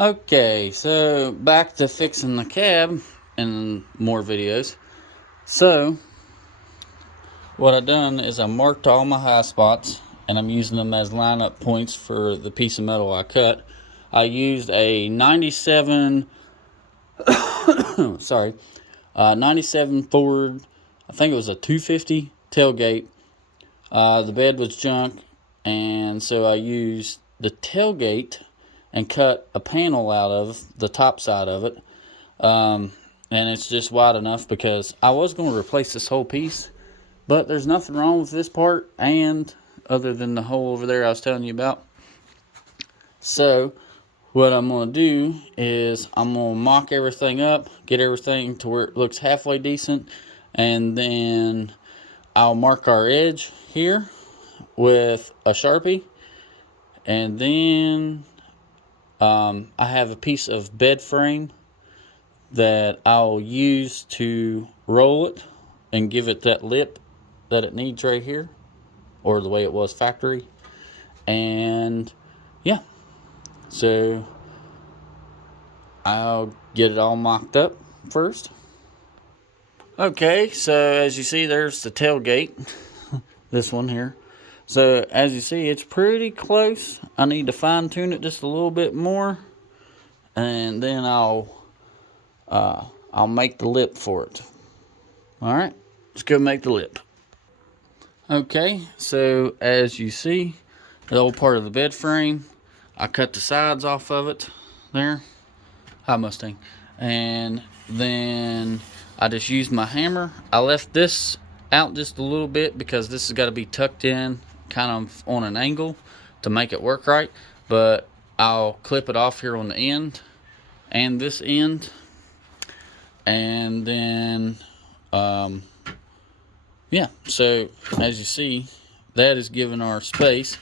Okay, so back to fixing the cab and more videos. So what I done is I marked all my high spots and I'm using them as lineup points for the piece of metal I cut. I used a 97 97 Ford, I think it was a 250 tailgate. The bed was junk, and so I used the tailgate and cut a panel out of the top side of it. And it's just wide enough because I was going to replace this whole piece, but there's nothing wrong with this part, and other than the hole over there I was telling you about. So what I'm going to do is I'm going to mock everything up, get everything to where it looks halfway decent, and then I'll mark our edge here with a Sharpie, and then I have a piece of bed frame that I'll use to roll it and give it that lip that it needs right here, or the way it was factory. And yeah, so I'll get it all mocked up first. Okay, so as you see, there's the tailgate, this one here. So as you see, it's pretty close. I need to fine tune it just a little bit more, and then I'll make the lip for it. All right, let's go make the lip. Okay, so as you see, the old part of the bed frame, I cut the sides off of it there. Hi, Mustang. And then I just used my hammer. I left this out just a little bit because this has got to be tucked in kind of on an angle to make it work right. But I'll clip it off here on the end and this end. And then, yeah, so as you see, that is giving our space.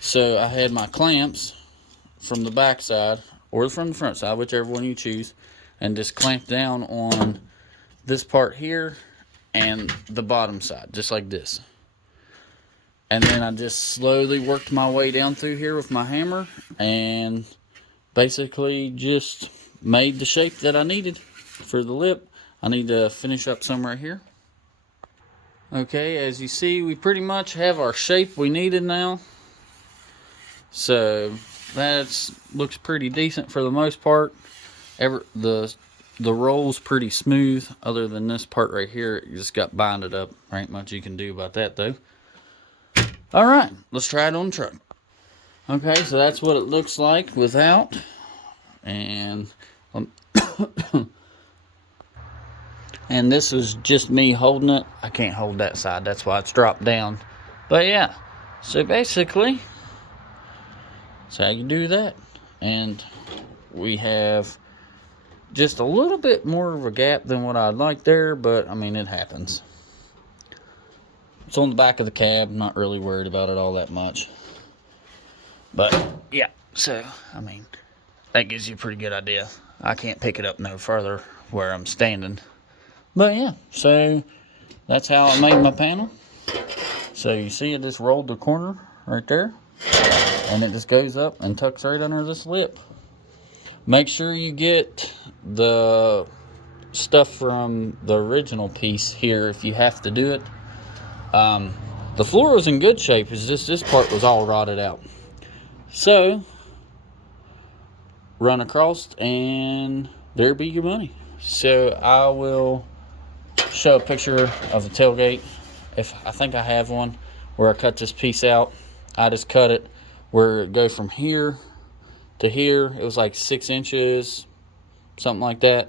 So I had my clamps from the back side or from the front side, whichever one you choose, and just clamp down on this part here and the bottom side, just like this. And then I just slowly worked my way down through here with my hammer and basically just made the shape that I needed for the lip. I need to finish up some right here. Okay, as you see, we pretty much have our shape we needed now. So that looks pretty decent for the most part. The roll's pretty smooth, other than this part right here. It just got binded up. There ain't much you can do about that though. Alright, let's try it on the truck. Okay, so that's what it looks like without. And and this is just me holding it. I can't hold that side, that's why it's dropped down. But yeah, so basically that's how you do that. And we have just a little bit more of a gap than what I'd like there, but I mean, it happens. It's on the back of the cab, not really worried about it all that much. But yeah, so I mean, that gives you a pretty good idea. I can't pick it up no further where I'm standing. But yeah, so that's how I made my panel. So you see it just rolled the corner right there, and it just goes up and tucks right under this lip. Make sure you get the stuff from the original piece here if you have to do it. The floor was in good shape, it's just this part was all rotted out. So run across and there be your money. So I will show a picture of the tailgate. If I think I have one where I cut this piece out. I just cut it where it goes from here to here. It was like 6 inches, something like that.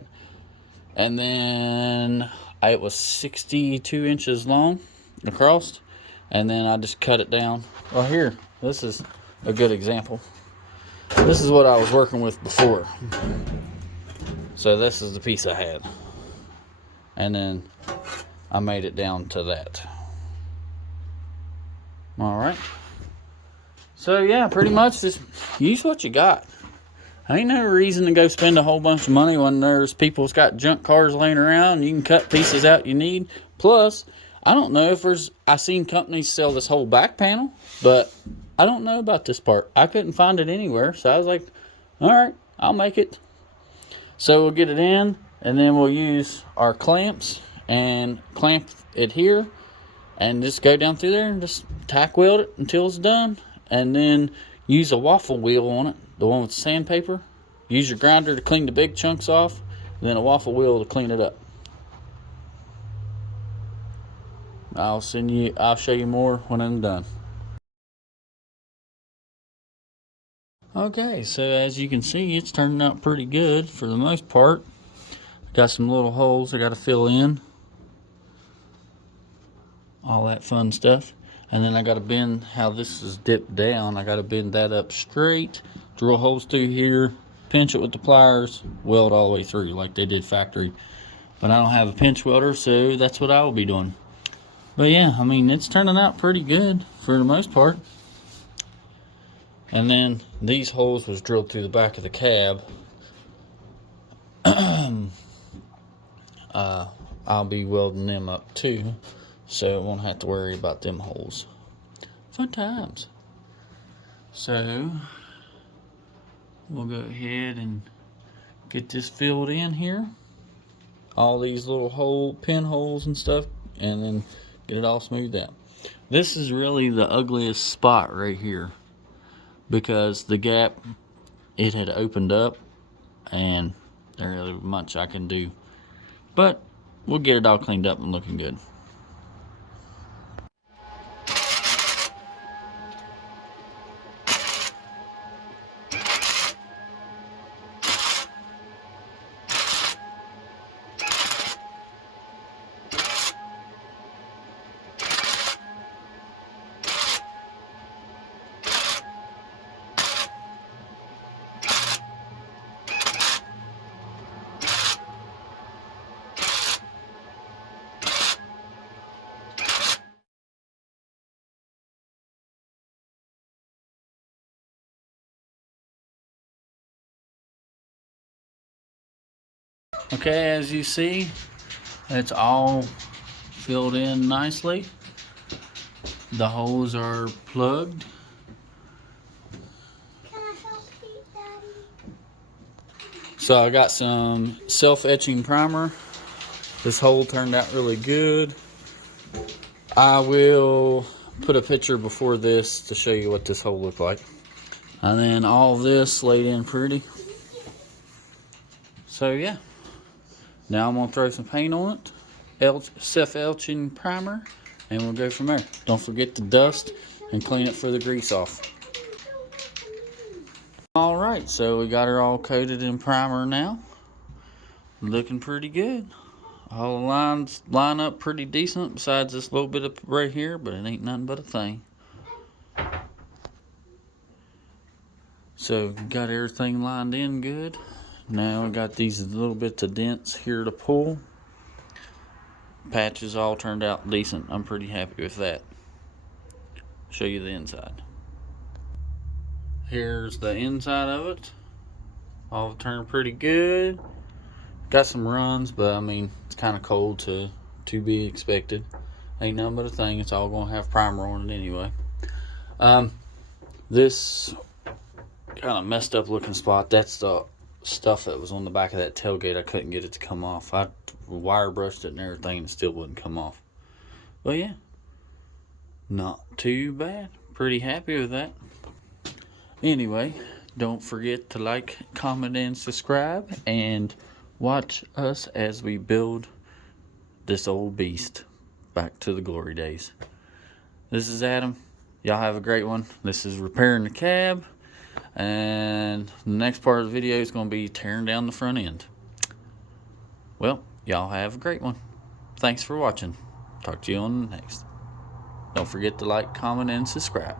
And then it was 62 inches long across. And then I just cut it down. Well, here, this is a good example. This is what I was working with before. So this is the piece I had. And then I made it down to that. Alright. So yeah, pretty much just use what you got. Ain't no reason to go spend a whole bunch of money when there's people's got junk cars laying around and you can cut pieces out you need. Plus, I don't know if I seen companies sell this whole back panel, but I don't know about this part. I couldn't find it anywhere, so I was like, alright, I'll make it. So we'll get it in, and then we'll use our clamps and clamp it here, and just go down through there and just tack weld it until it's done. And then use a waffle wheel on it, the one with the sandpaper. Use your grinder to clean the big chunks off, and then a waffle wheel to clean it up. I'll show you more when I'm done. Okay, so as you can see, it's turning out pretty good for the most part. Got some little holes I got to fill in, all that fun stuff. And then I got to bend how this is dipped down. I got to bend that up straight, drill holes through here, pinch it with the pliers, weld all the way through like they did factory. But I don't have a pinch welder, so that's what I will be doing. But yeah, I mean, it's turning out pretty good for the most part. And then these holes was drilled through the back of the cab. I'll be welding them up too, so I won't have to worry about them holes. Fun times. So we'll go ahead and get this filled in here, all these little pinholes and stuff, and then get it all smoothed out. This is really the ugliest spot right here, because the gap, it had opened up and there really much I can do, but we'll get it all cleaned up and looking good. Okay, as you see, it's all filled in nicely. The holes are plugged. Can I help you, Daddy? So I got some self-etching primer. This hole turned out really good. I will put a picture before this to show you what this hole looked like. And then all this laid in pretty. So yeah. Now I'm going to throw some paint on it, self-etching primer, and we'll go from there. Don't forget to dust and clean it for the grease off. Alright, so we got her all coated in primer now. Looking pretty good. All the lines line up pretty decent, besides this little bit of right here, but it ain't nothing but a thing. So got everything lined in good. Now we got these little bits of dents here to pull. Patches all turned out decent. I'm pretty happy with that. Show you the inside. Here's the inside of it. All turned pretty good. Got some runs, but I mean, it's kind of cold to be expected. Ain't nothing but a thing. It's all gonna have primer on it anyway. This kind of messed up looking spot, that's the stuff that was on the back of that tailgate. I couldn't get it to come off. I wire brushed it and everything, and it still wouldn't come off. But yeah, not too bad. Pretty happy with that. Anyway, don't forget to like, comment, and subscribe, and watch us as we build this old beast back to the glory days. This is Adam. Y'all have a great one. This is repairing the cab. And the next part of the video is going to be tearing down the front end. Well, y'all have a great one. Thanks for watching. Talk to you on the next. Don't forget to like, comment, and subscribe.